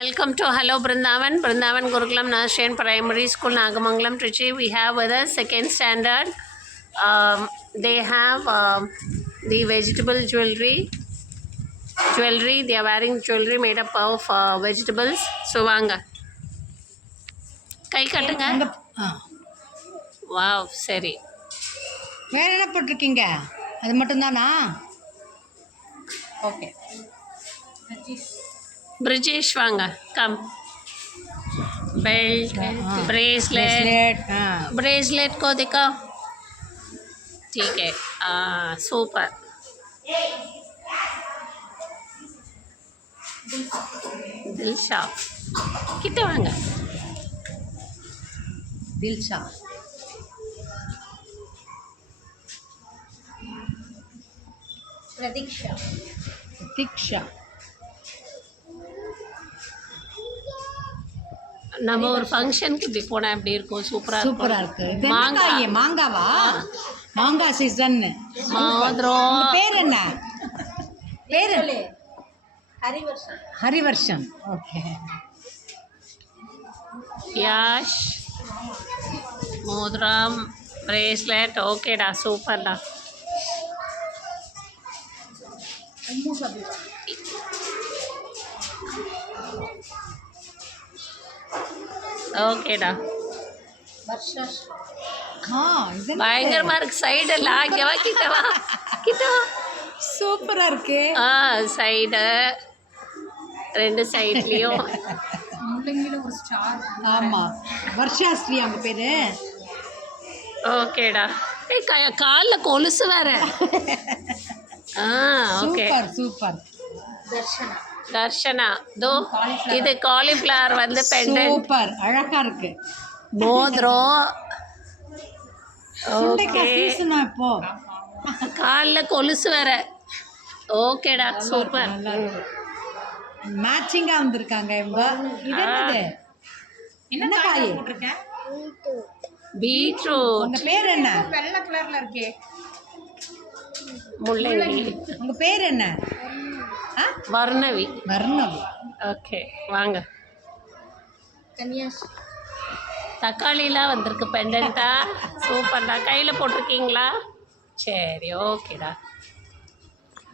Welcome to Hello Brindavan, Brindavan Gurukulam Nursery Primary School, Nagamangalam, Trichy. We have with us second standard. They have the vegetable jewelry. They are wearing jewelry made up of vegetables. So, vanga. Kai kattunga. Wow, சரி. வேற என்ன போட்டிருக்கீங்க? அது மட்டும் தானா? Okay. Brijesh வாங்க. Come. Belt, bracelet. Bracelet को दिखाओ. ठीक है. सुपर. दिलशा कितने वांगा? दिलशा प्रतीक्षा நம்ம ஒரு ஃபங்க்ஷனுக்கு இப்படி போனால் எப்படி இருக்கும்? சூப்பராக இருக்கு. மாங்காவா? மாங்காய் சீசன். மோதிரம். பேர் என்ன? பேர் ஹரிவர்ஷன். ஓகே. யாஷ் மோதிரம் பிரேஸ்லெட். ஓகேடா, சூப்பர்டா. ஓகேடா. பயங்கரமா இருக்கு. சைடெல்லாம் இங்கவா கிட்டவா சூப்பரா இருக்கு. சைடு ரெண்டு சைட்லயும் ஒரு ஸ்டார். ஆமா, வர்ஷாஸ்ரீ அவங்க பேரு. ஓகேடா. காலில் கொலுசு வேற. Okay, super. தர்ஷனா. தோ இது காலிஃப்ளவர் வந்து பெண்டன்ட். சூப்பர், அழகா இருக்கு. மோதிரம். இப்போ காலில் கொலுசு வேற. ஓகேடா, சூப்பர். மேட்சிங்கா வந்திருக்காங்க இவங்க. இது என்னது? என்ன காய்? பீட்ரூட். உங்க பேர் என்ன? வெள்ளை கலர்ல இருக்கே. முள்ளங்கி. உங்க பேர் என்ன? வர்ணவி. ஓகே, வாங்க. தக்காளிலாம் வந்திருக்கு பெண்டன்ட்டா. சூப்பர்டா. கையில் போட்டிருக்கீங்களா? சரி, ஓகேடா.